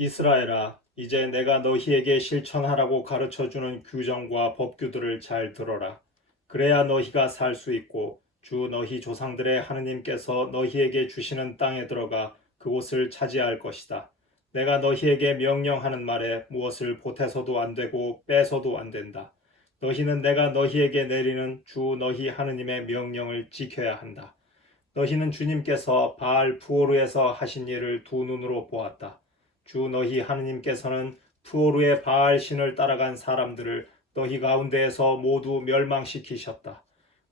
이스라엘아, 이제 내가 너희에게 실천하라고 가르쳐주는 규정과 법규들을 잘 들어라. 그래야 너희가 살 수 있고 주 너희 조상들의 하느님께서 너희에게 주시는 땅에 들어가 그곳을 차지할 것이다. 내가 너희에게 명령하는 말에 무엇을 보태서도 안 되고 빼서도 안 된다. 너희는 내가 너희에게 내리는 주 너희 하느님의 명령을 지켜야 한다. 너희는 주님께서 바알 푸오르에서 하신 일을 두 눈으로 보았다. 주 너희 하느님께서는 푸오르의 바알 신을 따라간 사람들을 너희 가운데에서 모두 멸망시키셨다.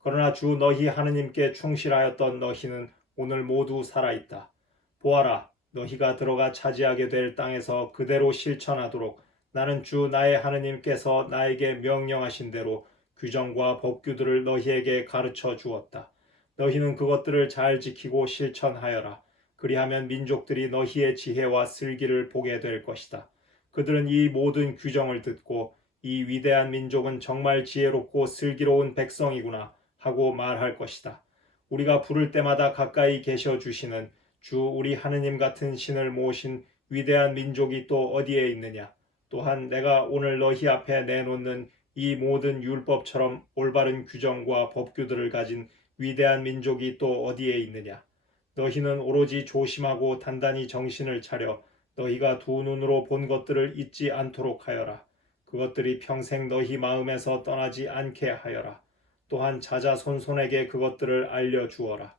그러나 주 너희 하느님께 충실하였던 너희는 오늘 모두 살아있다. 보아라, 너희가 들어가 차지하게 될 땅에서 그대로 실천하도록 나는 주 나의 하느님께서 나에게 명령하신 대로 규정과 법규들을 너희에게 가르쳐 주었다. 너희는 그것들을 잘 지키고 실천하여라. 그리하면 민족들이 너희의 지혜와 슬기를 보게 될 것이다. 그들은 이 모든 규정을 듣고 이 위대한 민족은 정말 지혜롭고 슬기로운 백성이구나 하고 말할 것이다. 우리가 부를 때마다 가까이 계셔 주시는 주 우리 하느님 같은 신을 모신 위대한 민족이 또 어디에 있느냐? 또한 내가 오늘 너희 앞에 내놓는 이 모든 율법처럼 올바른 규정과 법규들을 가진 위대한 민족이 또 어디에 있느냐? 너희는 오로지 조심하고 단단히 정신을 차려 너희가 두 눈으로 본 것들을 잊지 않도록 하여라. 그것들이 평생 너희 마음에서 떠나지 않게 하여라. 또한 자자손손에게 그것들을 알려주어라.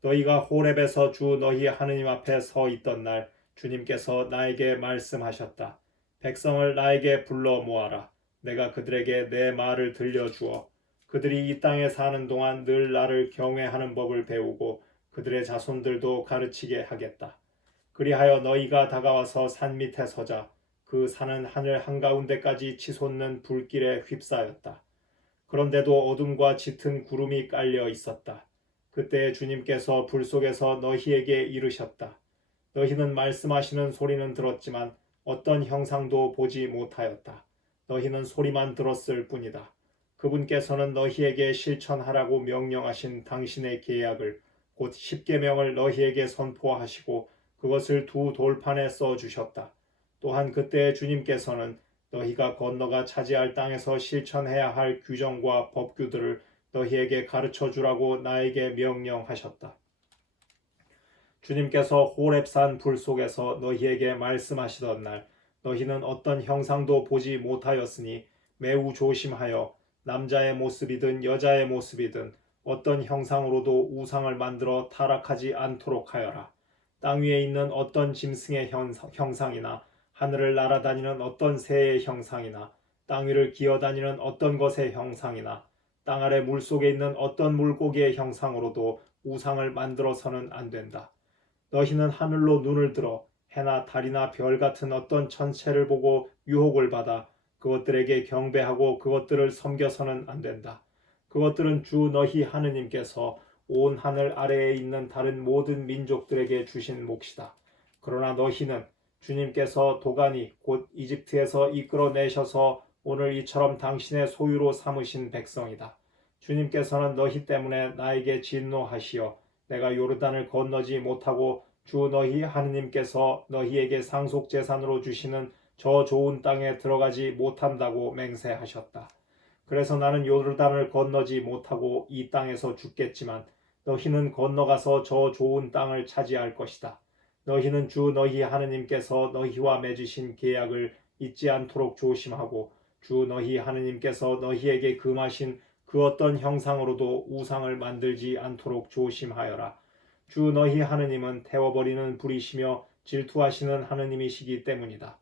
너희가 호렙에서 주 너희 하느님 앞에 서 있던 날 주님께서 나에게 말씀하셨다. 백성을 나에게 불러 모아라. 내가 그들에게 내 말을 들려주어 그들이 이 땅에 사는 동안 늘 나를 경외하는 법을 배우고 그들의 자손들도 가르치게 하겠다. 그리하여 너희가 다가와서 산 밑에 서자. 그 산은 하늘 한가운데까지 치솟는 불길에 휩싸였다. 그런데도 어둠과 짙은 구름이 깔려 있었다. 그때 주님께서 불 속에서 너희에게 이르셨다. 너희는 말씀하시는 소리는 들었지만 어떤 형상도 보지 못하였다. 너희는 소리만 들었을 뿐이다. 그분께서는 너희에게 실천하라고 명령하신 당신의 계약을 곧 십계명을 너희에게 선포하시고 그것을 두 돌판에 써 주셨다. 또한 그때 주님께서는 너희가 건너가 차지할 땅에서 실천해야 할 규정과 법규들을 너희에게 가르쳐 주라고 나에게 명령하셨다. 주님께서 호렙산 불 속에서 너희에게 말씀하시던 날 너희는 어떤 형상도 보지 못하였으니 매우 조심하여 남자의 모습이든 여자의 모습이든 어떤 형상으로도 우상을 만들어 타락하지 않도록 하여라. 땅 위에 있는 어떤 짐승의 형상이나 하늘을 날아다니는 어떤 새의 형상이나 땅 위를 기어다니는 어떤 것의 형상이나 땅 아래 물속에 있는 어떤 물고기의 형상으로도 우상을 만들어서는 안 된다. 너희는 하늘로 눈을 들어 해나 달이나 별 같은 어떤 천체를 보고 유혹을 받아 그것들에게 경배하고 그것들을 섬겨서는 안 된다. 그것들은 주 너희 하느님께서 온 하늘 아래에 있는 다른 모든 민족들에게 주신 몫이다. 그러나 너희는 주님께서 도가니 곧 이집트에서 이끌어내셔서 오늘 이처럼 당신의 소유로 삼으신 백성이다. 주님께서는 너희 때문에 나에게 진노하시어 내가 요르단을 건너지 못하고 주 너희 하느님께서 너희에게 상속재산으로 주시는 저 좋은 땅에 들어가지 못한다고 맹세하셨다. 그래서 나는 요르단을 건너지 못하고 이 땅에서 죽겠지만 너희는 건너가서 저 좋은 땅을 차지할 것이다. 너희는 주 너희 하느님께서 너희와 맺으신 계약을 잊지 않도록 조심하고 주 너희 하느님께서 너희에게 금하신 그 어떤 형상으로도 우상을 만들지 않도록 조심하여라. 주 너희 하느님은 태워버리는 불이시며 질투하시는 하느님이시기 때문이다.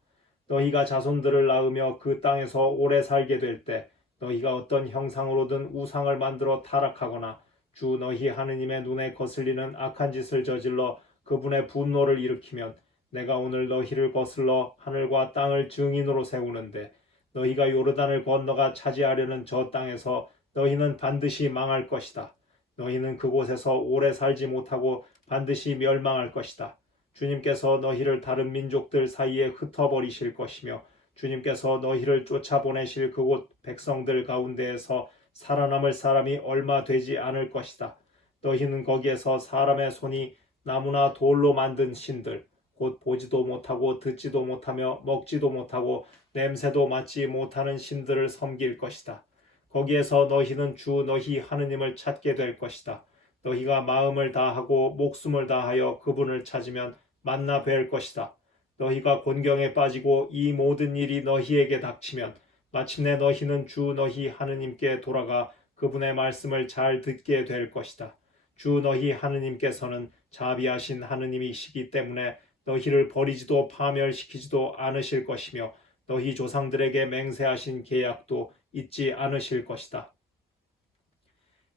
너희가 자손들을 낳으며 그 땅에서 오래 살게 될 때 너희가 어떤 형상으로든 우상을 만들어 타락하거나 주 너희 하느님의 눈에 거슬리는 악한 짓을 저질러 그분의 분노를 일으키면 내가 오늘 너희를 거슬러 하늘과 땅을 증인으로 세우는데 너희가 요르단을 건너가 차지하려는 저 땅에서 너희는 반드시 망할 것이다. 너희는 그곳에서 오래 살지 못하고 반드시 멸망할 것이다. 주님께서 너희를 다른 민족들 사이에 흩어버리실 것이며 주님께서 너희를 쫓아보내실 그곳 백성들 가운데에서 살아남을 사람이 얼마 되지 않을 것이다. 너희는 거기에서 사람의 손이 나무나 돌로 만든 신들 곧 보지도 못하고 듣지도 못하며 먹지도 못하고 냄새도 맡지 못하는 신들을 섬길 것이다. 거기에서 너희는 주 너희 하느님을 찾게 될 것이다. 너희가 마음을 다하고 목숨을 다하여 그분을 찾으면 만나 뵐 것이다. 너희가 곤경에 빠지고 이 모든 일이 너희에게 닥치면 마침내 너희는 주 너희 하느님께 돌아가 그분의 말씀을 잘 듣게 될 것이다. 주 너희 하느님께서는 자비하신 하느님이시기 때문에 너희를 버리지도 파멸시키지도 않으실 것이며 너희 조상들에게 맹세하신 계약도 잊지 않으실 것이다.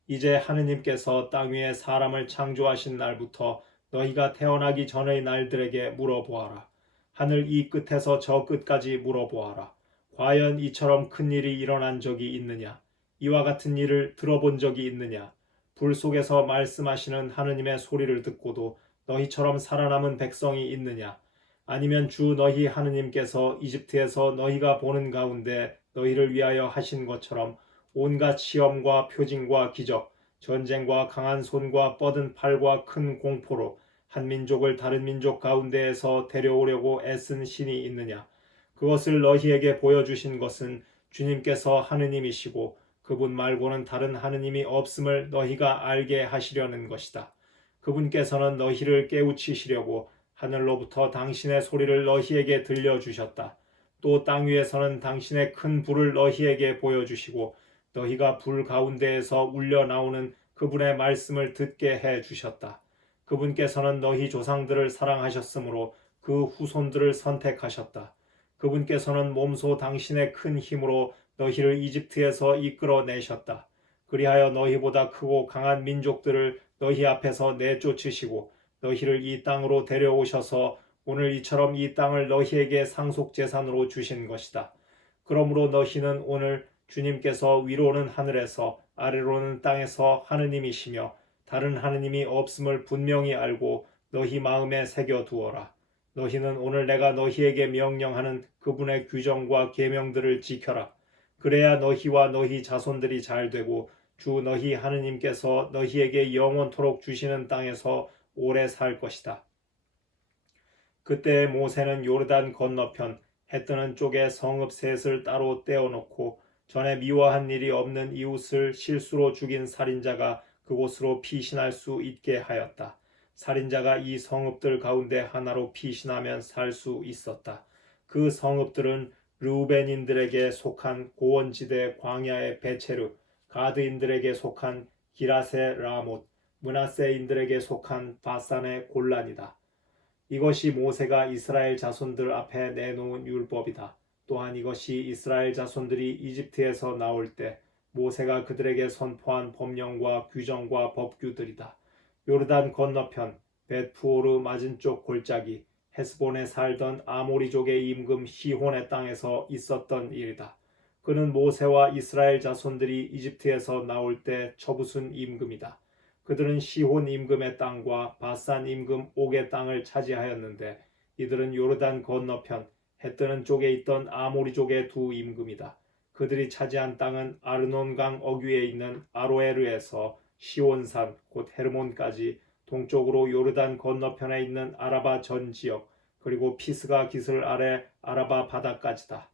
이제 하느님께서 땅 위에 사람을 창조하신 날부터 너희가 태어나기 전의 날들에게 물어보아라. 하늘 이 끝에서 저 끝까지 물어보아라. 과연 이처럼 큰 일이 일어난 적이 있느냐? 이와 같은 일을 들어본 적이 있느냐? 불 속에서 말씀하시는 하느님의 소리를 듣고도 너희처럼 살아남은 백성이 있느냐? 아니면 주 너희 하느님께서 이집트에서 너희가 보는 가운데 너희를 위하여 하신 것처럼 온갖 시험과 표징과 기적, 전쟁과 강한 손과 뻗은 팔과 큰 공포로 한 민족을 다른 민족 가운데에서 데려오려고 애쓴 신이 있느냐? 그것을 너희에게 보여주신 것은 주님께서 하느님이시고 그분 말고는 다른 하느님이 없음을 너희가 알게 하시려는 것이다. 그분께서는 너희를 깨우치시려고 하늘로부터 당신의 소리를 너희에게 들려주셨다. 또 땅 위에서는 당신의 큰 불을 너희에게 보여주시고 너희가 불 가운데에서 울려 나오는 그분의 말씀을 듣게 해 주셨다. 그분께서는 너희 조상들을 사랑하셨으므로 그 후손들을 선택하셨다. 그분께서는 몸소 당신의 큰 힘으로 너희를 이집트에서 이끌어내셨다. 그리하여 너희보다 크고 강한 민족들을 너희 앞에서 내쫓으시고 너희를 이 땅으로 데려오셔서 오늘 이처럼 이 땅을 너희에게 상속재산으로 주신 것이다. 그러므로 너희는 오늘 주님께서 위로는 하늘에서 아래로는 땅에서 하느님이시며 다른 하느님이 없음을 분명히 알고 너희 마음에 새겨두어라. 너희는 오늘 내가 너희에게 명령하는 그분의 규정과 계명들을 지켜라. 그래야 너희와 너희 자손들이 잘되고 주 너희 하느님께서 너희에게 영원토록 주시는 땅에서 오래 살 것이다. 그때 모세는 요르단 건너편 해 뜨는 쪽에 성읍 셋을 따로 떼어놓고 전에 미워한 일이 없는 이웃을 실수로 죽인 살인자가 그곳으로 피신할 수 있게 하였다. 살인자가 이 성읍들 가운데 하나로 피신하면 살 수 있었다. 그 성읍들은 르우벤인들에게 속한 고원지대 광야의 베체르, 가드인들에게 속한 기라세 라못, 므낫세인들에게 속한 바산의 골란이다. 이것이 모세가 이스라엘 자손들 앞에 내놓은 율법이다. 또한 이것이 이스라엘 자손들이 이집트에서 나올 때 모세가 그들에게 선포한 법령과 규정과 법규들이다. 요르단 건너편 벳푸오르 맞은쪽 골짜기 헤스본에 살던 아모리족의 임금 시혼의 땅에서 있었던 일이다. 그는 모세와 이스라엘 자손들이 이집트에서 나올 때 처부순 임금이다. 그들은 시혼 임금의 땅과 바산 임금 옥의 땅을 차지하였는데 이들은 요르단 건너편 해 뜨는 쪽에 있던 아모리족의 두 임금이다. 그들이 차지한 땅은 아르논강 어귀에 있는 아로에르에서 시온산 곧 헤르몬까지 동쪽으로 요르단 건너편에 있는 아라바 전 지역 그리고 피스가 기슬 아래 아라바 바다까지다.